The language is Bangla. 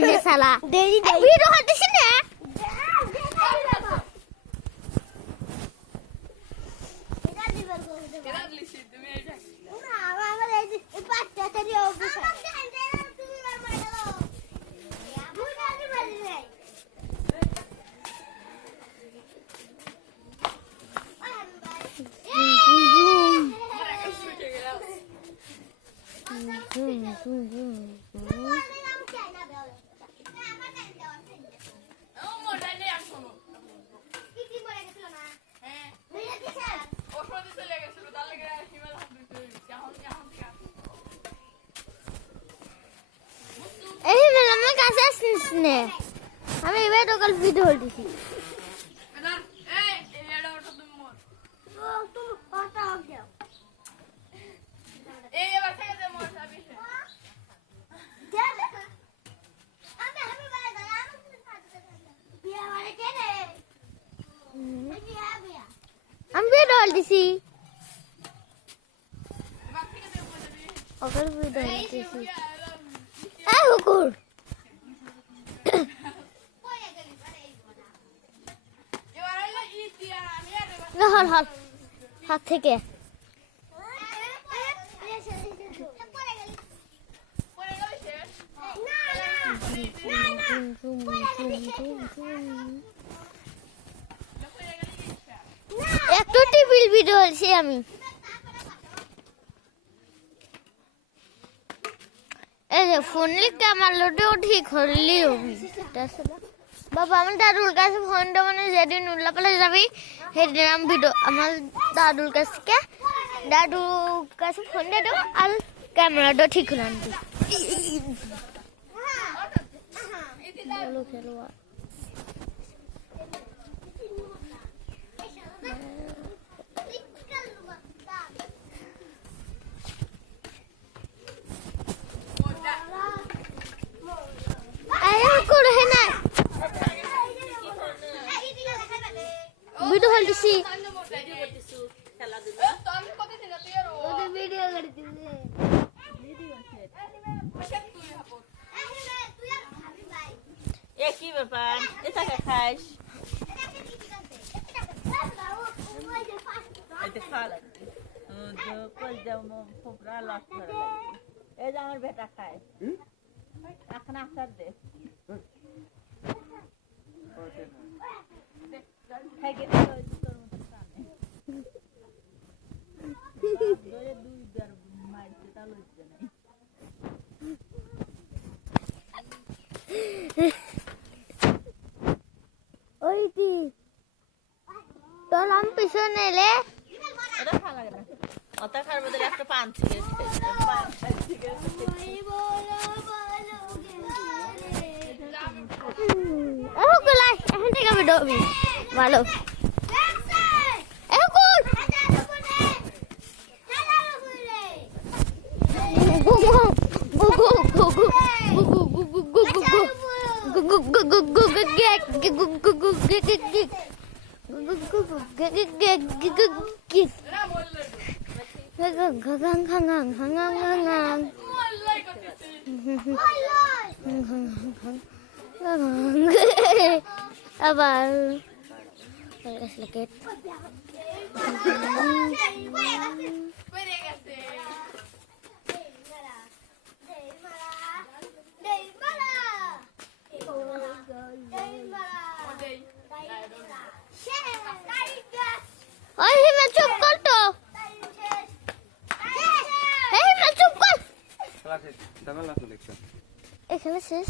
বিনে শালা দেরি দেরি ভিডিও হতেছ না এটা দিবার গো কেন লিখি তুমি এটা না আমার এই পাঁচটা তরি অফিস তুমি আর মারলো ভুল না মারি নাই আমি এবার তোকাল ভিডিও হলতেছি আমি ভিডিও হলতেছি ওকাল ভিডিও হলতেছি এই হুকুর হল হল হাত থেকে একটু টিভিল ভিডিও হয়েছি আমি এই যে ফোন লিখতে আমার লোটেও ঠিক হলেও বাবা আমার দাদুর কাছে ফোনটা মানে যেদিন উল্লাপালে যাবি সেদিন আমি ভিডিও আমার দাদুর কাছে ফোনটা দেবো আর ক্যামেরাটা ঠিক করে আনবি চলো খেলোয়া ভিডিও হলতেছি কি ব্যাপার এটা খাইস এই যে আমার বেটা খায় এখন আসার দে তোর আমি পিছনে এলে এটা ভালো লাগে না অত খার বদলে একটা পান এখন থেকে আমি ডবি ভালো আবার চুপ কর তো চুপ কর এখানে শেষ